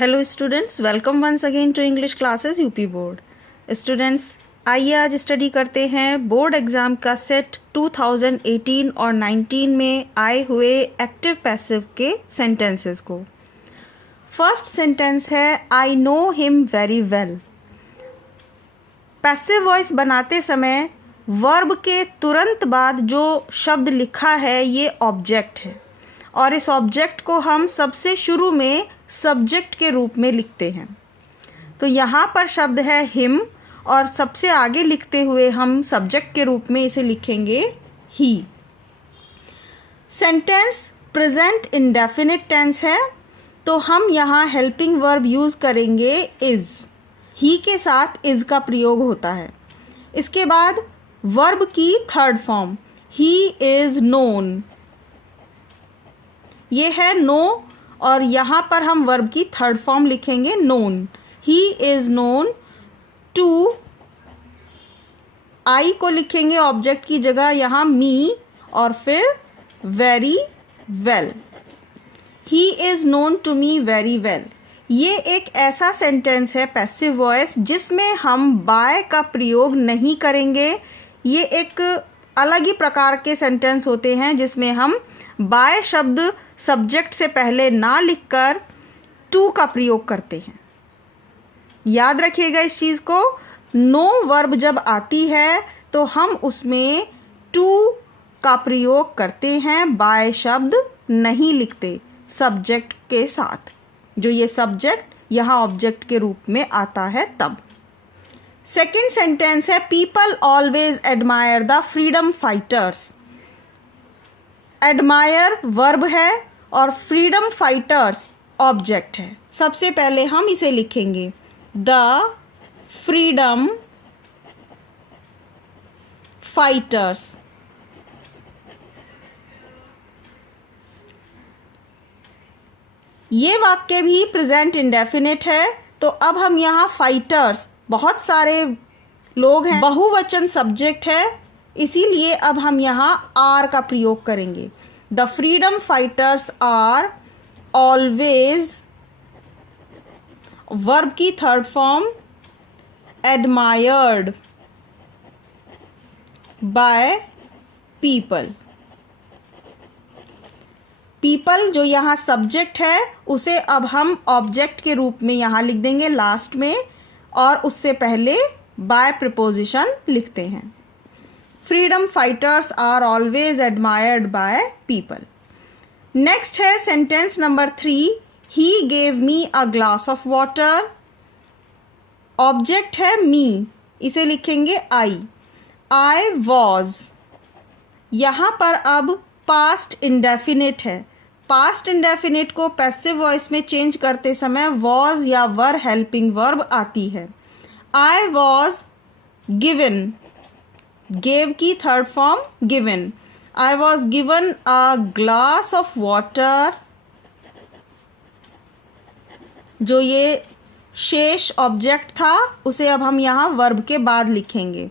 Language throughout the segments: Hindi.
Hello students, welcome once again to English classes UP board. Students, आइए आज स्टडी करते हैं बोर्ड एग्ज़ाम का सेट 2018 और 19 में आए हुए एक्टिव पैसिव के सेंटेंसेस को। फर्स्ट सेंटेंस है I know him very well. Passive voice बनाते समय वर्ब के तुरंत बाद जो शब्द लिखा है ये ऑब्जेक्ट है और इस ऑब्जेक्ट को हम सबसे शुरू में सब्जेक्ट के रूप में लिखते हैं। तो यहाँ पर शब्द है हिम और सबसे आगे लिखते हुए हम सब्जेक्ट के रूप में इसे लिखेंगे ही। सेंटेंस प्रेजेंट इंडेफिनिट टेंस है तो हम यहाँ हेल्पिंग वर्ब यूज़ करेंगे इज़। ही के साथ इज़ का प्रयोग होता है। इसके बाद वर्ब की third form he is known, ये है नो और यहाँ पर हम वर्ब की थर्ड फॉर्म लिखेंगे known. He is known to, I को लिखेंगे ऑब्जेक्ट की जगह यहाँ मी और फिर very well. He is known to me very well. ये एक ऐसा सेंटेंस है पैसिव वॉइस जिसमें हम बाय का प्रयोग नहीं करेंगे। ये एक अलग ही प्रकार के सेंटेंस होते हैं जिसमें हम बाय शब्द सब्जेक्ट से पहले ना लिखकर टू का प्रयोग करते हैं। याद रखिएगा इस चीज़ को। नो वर्ब जब आती है तो हम उसमें टू का प्रयोग करते हैं, बाय शब्द नहीं लिखते सब्जेक्ट के साथ। जो ये सब्जेक्ट यहाँ ऑब्जेक्ट के रूप में आता है तब। सेकेंड सेंटेंस है people always admire the freedom fighters. Admire verb है और फ्रीडम फाइटर्स ऑब्जेक्ट है। सबसे पहले हम इसे लिखेंगे द फ्रीडम फाइटर्स। ये वाक्य भी प्रेजेंट इंडेफिनिट है तो अब हम यहाँ फाइटर्स, बहुत सारे लोग हैं, बहुवचन सब्जेक्ट है, इसीलिए अब हम यहाँ आर का प्रयोग करेंगे। The freedom fighters are always, verb की third form admired by people. People जो यहाँ सब्जेक्ट है उसे अब हम ऑब्जेक्ट के रूप में यहाँ लिख देंगे लास्ट में और उससे पहले बाय प्रीपोजिशन लिखते हैं। Freedom fighters are always admired by people. Next है sentence number 3, he gave me a glass of water. Object है मी, इसे लिखेंगे आई वॉज। यहाँ पर अब पास्ट इंडेफिनिट है। पास्ट इंडेफिनिट को पैसिव वॉइस में चेंज करते समय वॉज या वर हेल्पिंग वर्ब आती है। आई वॉज गिवन, गेव की third form given. I was given a glass of water. जो ये शेष ऑब्जेक्ट था उसे अब हम यहाँ वर्ब के बाद लिखेंगे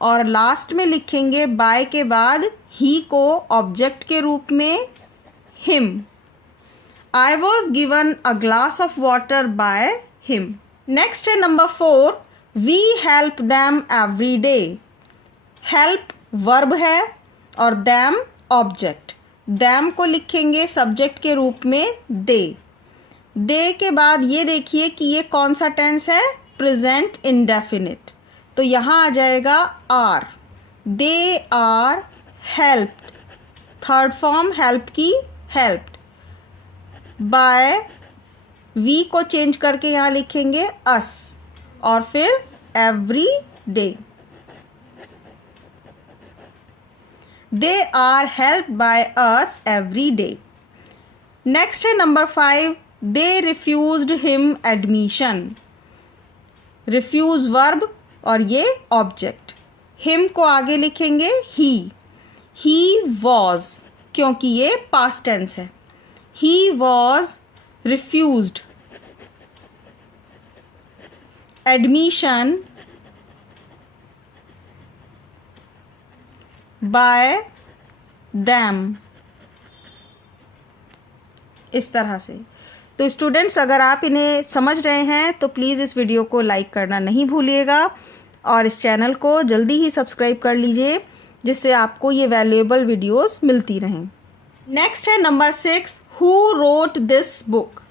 और लास्ट में लिखेंगे बाय के बाद ही को ऑब्जेक्ट के रूप में him. I was given a glass of water by him. Next है number 4, we help them every day. Help verb है और दैम ऑब्जेक्ट। दैम को लिखेंगे सब्जेक्ट के रूप में दे। दे के बाद ये देखिए कि ये कौन सा टेंस है, प्रेजेंट इंडेफिनिट, तो यहाँ आ जाएगा are. They are helped, third form help की हेल्प्ड बाय, वी को चेंज करके यहाँ लिखेंगे अस और फिर every day. They are help by us every day. Next है number 5, they refused him admission. Refuse verb और ये ऑब्जेक्ट। हिम को आगे लिखेंगे ही वॉज, क्योंकि ये पास्ट टेंस है। He was refused admission by them. इस तरह से तो स्टूडेंट्स, अगर आप इन्हें समझ रहे हैं तो प्लीज़ इस वीडियो को लाइक करना नहीं भूलिएगा और इस चैनल को जल्दी ही सब्सक्राइब कर लीजिए, जिससे आपको ये वैल्यूएबल वीडियोस मिलती रहें। नेक्स्ट है number 6, who wrote this book?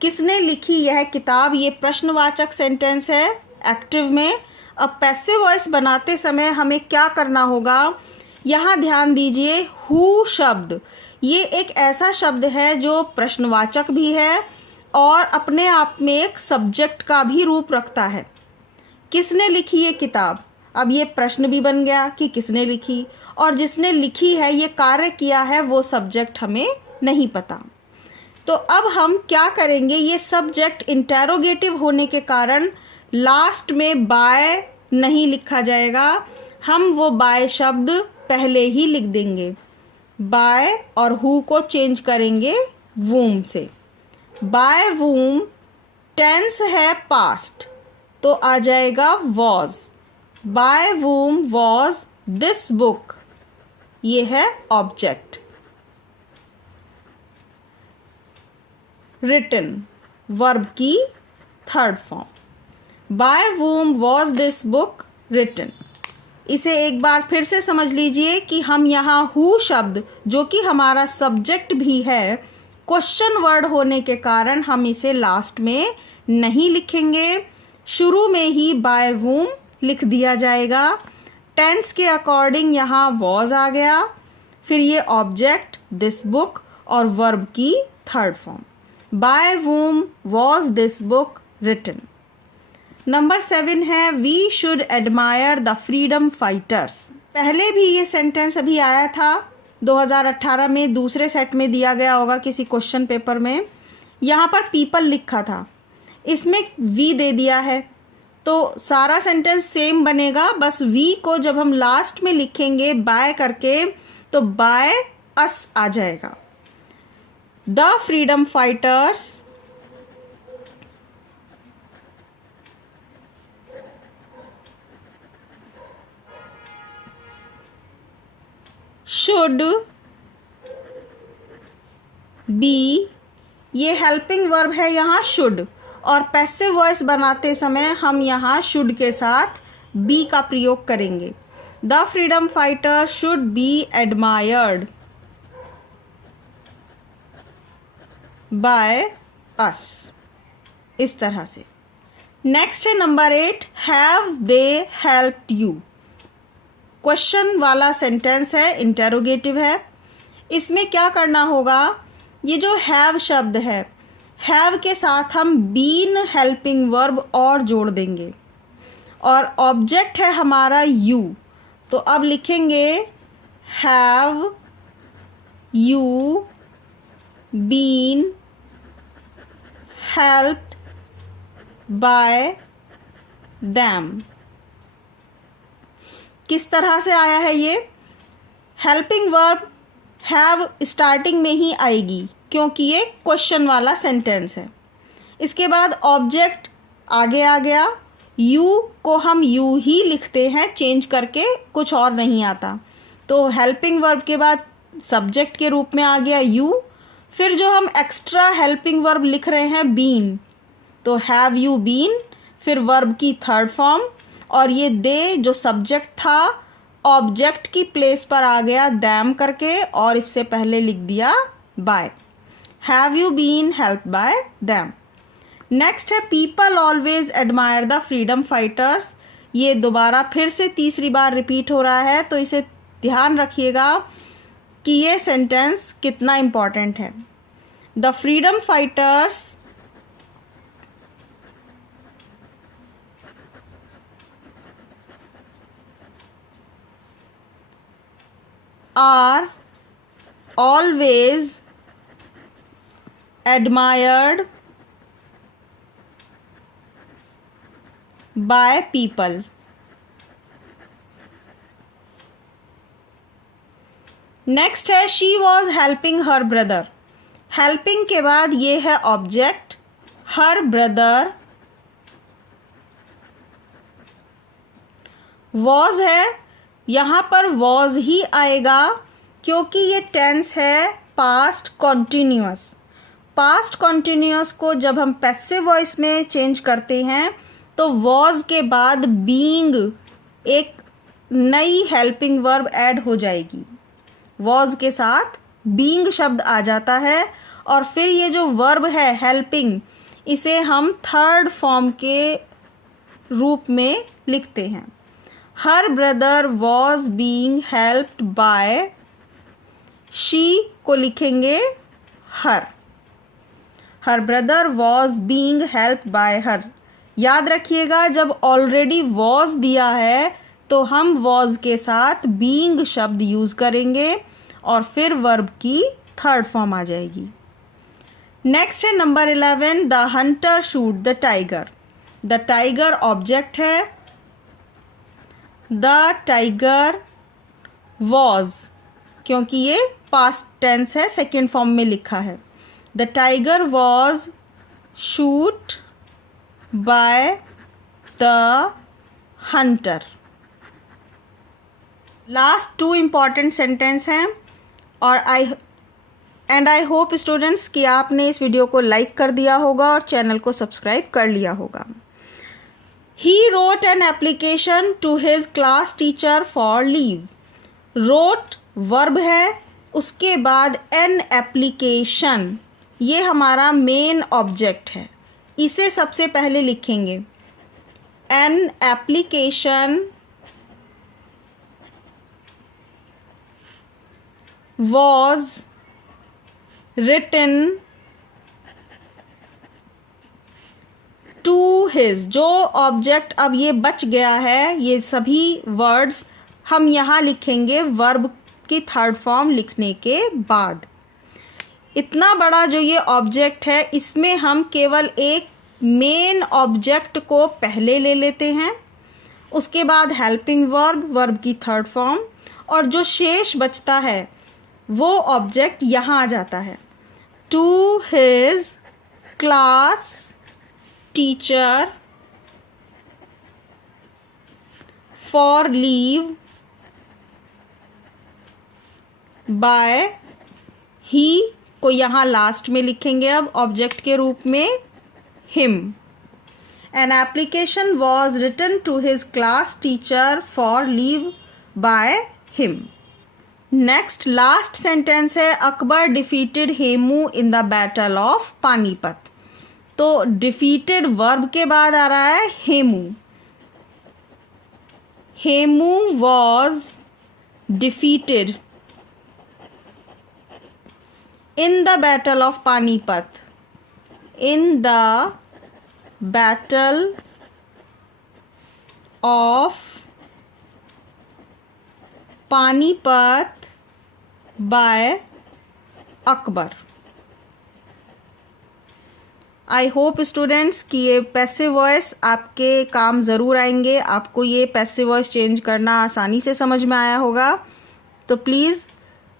किसने लिखी यह किताब? ये प्रश्नवाचक सेंटेंस है एक्टिव में। अब पैसिव वॉइस बनाते समय हमें क्या करना होगा, यहाँ ध्यान दीजिए। हु शब्द ये एक ऐसा शब्द है जो प्रश्नवाचक भी है और अपने आप में एक सब्जेक्ट का भी रूप रखता है। किसने लिखी ये किताब? अब ये प्रश्न भी बन गया कि किसने लिखी, और जिसने लिखी है, ये कार्य किया है, वो सब्जेक्ट हमें नहीं पता। तो अब हम क्या करेंगे, ये सब्जेक्ट इंटेरोगेटिव होने के कारण लास्ट में बाय नहीं लिखा जाएगा, हम वो बाय शब्द पहले ही लिख देंगे। बाय और हु को चेंज करेंगे वूम से। बाय वूम टेंस है पास्ट, तो आ जाएगा was. By whom was this book, ये है ऑब्जेक्ट। रिटन वर्ब की third form. By whom was this book written. इसे एक बार फिर से समझ लीजिए कि हम यहाँ हु शब्द, जो कि हमारा सब्जेक्ट भी है, क्वेश्चन वर्ड होने के कारण हम इसे लास्ट में नहीं लिखेंगे, शुरू में ही बाय वूम लिख दिया जाएगा। टेंस के अकॉर्डिंग यहाँ वॉज आ गया, फिर ये ऑब्जेक्ट दिस बुक और वर्ब की third form. By whom was this book written. Number 7 है we should admire the freedom fighters. पहले भी ये सेंटेंस अभी आया था 2018 में, दूसरे सेट में दिया गया होगा किसी क्वेश्चन पेपर में। यहाँ पर पीपल लिखा था, इसमें वी दे दिया है, तो सारा सेंटेंस सेम बनेगा, बस वी को जब हम लास्ट में लिखेंगे बाय करके तो बाय अस आ जाएगा। The freedom fighters should be, ये हेल्पिंग वर्ब है यहाँ शुड, और पैसिव वॉइस बनाते समय हम यहाँ शुड के साथ बी का प्रयोग करेंगे। The freedom fighter should be admired by us, इस तरह से। नेक्स्ट है number 8, have they helped you? Question वाला सेंटेंस है, इंटेरोगेटिव है। इसमें क्या करना होगा, ये जो हैव शब्द है, हैव के साथ हम बीन हेल्पिंग वर्ब और जोड़ देंगे, और ऑब्जेक्ट है हमारा यू, तो अब लिखेंगे have you been helped by them. किस तरह से आया है ये? हेल्पिंग वर्ब हैव स्टार्टिंग में ही आएगी क्योंकि ये क्वेश्चन वाला सेंटेंस है। इसके बाद ऑब्जेक्ट आगे आ गया, यू को हम यू ही लिखते हैं, चेंज करके कुछ और नहीं आता, तो हेल्पिंग वर्ब के बाद सब्जेक्ट के रूप में आ गया यू। फिर जो हम एक्स्ट्रा हेल्पिंग वर्ब लिख रहे हैं बीन, तो हैव यू बीन, फिर वर्ब की थर्ड फॉर्म, और ये दे जो सब्जेक्ट था ऑब्जेक्ट की प्लेस पर आ गया दैम करके, और इससे पहले लिख दिया by. Have you been helped by them. Next है people always admire the freedom fighters. ये दोबारा फिर से तीसरी बार रिपीट हो रहा है, तो इसे ध्यान रखिएगा कि ये सेंटेंस कितना इम्पॉर्टेंट है। The freedom fighters are always admired by people. Next है she was helping her brother. Helping के बाद ये है ऑब्जेक्ट हर ब्रदर। वॉज है, यहाँ पर वॉज ही आएगा क्योंकि ये टेंस है पास्ट कॉन्टिन्यूअस। पास्ट कॉन्टिन्यूअस को जब हम पैसिव वॉइस में चेंज करते हैं तो वॉज के बाद बीइंग एक नई हेल्पिंग वर्ब ऐड हो जाएगी। वॉज के साथ बीइंग शब्द आ जाता है और फिर ये जो वर्ब है हेल्पिंग, इसे हम थर्ड फॉर्म के रूप में लिखते हैं। Her brother was being helped by, she को लिखेंगे her. Her brother was being helped by her. याद रखिएगा, जब ऑलरेडी वॉज दिया है तो हम वॉज के साथ बीइंग शब्द यूज़ करेंगे और फिर वर्ब की थर्ड फॉर्म आ जाएगी। नेक्स्ट है number 11, the Hunter shoot the tiger. The tiger object है, द टाइगर वॉज, क्योंकि ये पास्ट टेंस है, सेकेंड फॉर्म में लिखा है। The tiger was shoot by the Hunter. Last 2 important sentence हैं और आई होप स्टूडेंट्स कि आपने इस वीडियो को लाइक कर दिया होगा और चैनल को सब्सक्राइब कर लिया होगा। He wrote an application to his class teacher for leave. Wrote verb है, उसके बाद an application, ये हमारा मेन ऑब्जेक्ट है, इसे सबसे पहले लिखेंगे। an application was written to his। जो ऑब्जेक्ट अब ये बच गया है, ये सभी वर्ड्स हम यहाँ लिखेंगे वर्ब की थर्ड फॉर्म लिखने के बाद। इतना बड़ा जो ये ऑब्जेक्ट है, इसमें हम केवल एक मेन ऑब्जेक्ट को पहले ले लेते हैं, उसके बाद हेल्पिंग वर्ब, वर्ब की थर्ड फॉर्म, और जो शेष बचता है वो ऑब्जेक्ट यहाँ आ जाता है। To his class teacher for leave by he को यहाँ लास्ट में लिखेंगे अब ऑब्जेक्ट के रूप में him. An application was written to his class teacher for leave by him. Next last sentence है, Akbar defeated Hemu in the battle of Panipat. तो डिफीटेड वर्ब के बाद आ रहा है Hemu. Hemu was defeated in the battle of Panipat. In the battle of Panipat by Akbar. I hope students कि ये पैसिव वॉइस आपके काम ज़रूर आएंगे, आपको ये पैसिव वॉइस चेंज करना आसानी से समझ में आया होगा। तो प्लीज़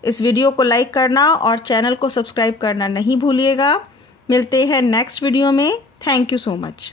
इस वीडियो को लाइक करना और चैनल को सब्सक्राइब करना नहीं भूलिएगा। मिलते हैं नेक्स्ट वीडियो में। Thank you so much.